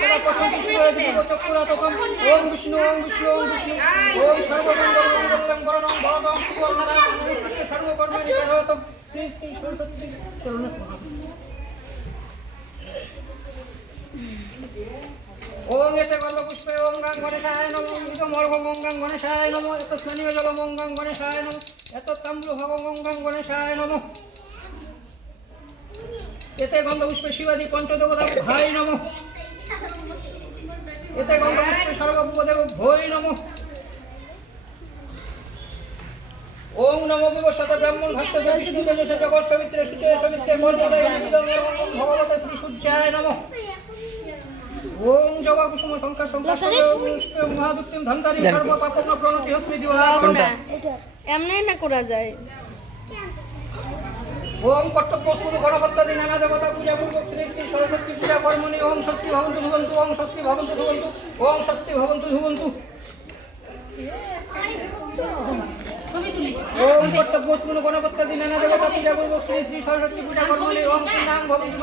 সদা প্রসন্তি শিব চক্রাতকম ওম বিষ্ণু ওম বিষ্ণু ওম বিষ্ণু ওম সর্বমঙ্গলং গরণং ভগবান সুবর্ণনারায়ণ সর্বকর্মাণি কারয়তম শ্রী শ্রী সরস্বতী চরণে ওম এতে গন্ধপুষ্পে ওম গাং গণেশায় নমঃ ইদম অর্ঘ্যং ওম গাং গণেশায় নমঃ এত স্নানীয় জলম ওম গাং গণেশায় নমঃ এত তাম্র ভগং ওম গাং গণেশায় নমঃ এতে গন্ধপুষ্পে শিবাদি পঞ্চদেবতা ভাই নমঃ এতে গন্ধপুষ্পে সর্বভূদেব ভৈ নমঃ ওম নমো বিবস্বত ব্রাহ্মণ ভাস্কর বিষ্ণু তেজস জগৎ সবিত্রে সুচয় সবিত্রে মর্যাদায় ইদম অর্ঘ্যং ভগবতে শ্রী সূর্যায় নমঃ ওম জবা কুসুম সংখ্যা সংখ্যা মহাদুক্তিম ধন্তারি সর্ব পাপগ্ন প্রণতি হস্মি দিবা এমনি না করা যায়। ওম কর্তব্যস্কুরু গণপত্যাদি নানা দেবতা পূজা পূর্বক শ্রী শ্রী সরস্বতী পূজা কর্মণি ওম ষষ্ঠী ভবন্তু ধুবন্তু ওম ষষ্ঠী ভবন্তু ধুবন্তু ওম ষষ্ঠী ভবন্তু ধুবন্তু ওম কর্তব্যস্কুরু গণপত্যাদি নানা দেবতা পূজা পূর্বক শ্রী শ্রী সরস্বতী পূজা কর্মণি ওম পূর্ণাং ভবন্তু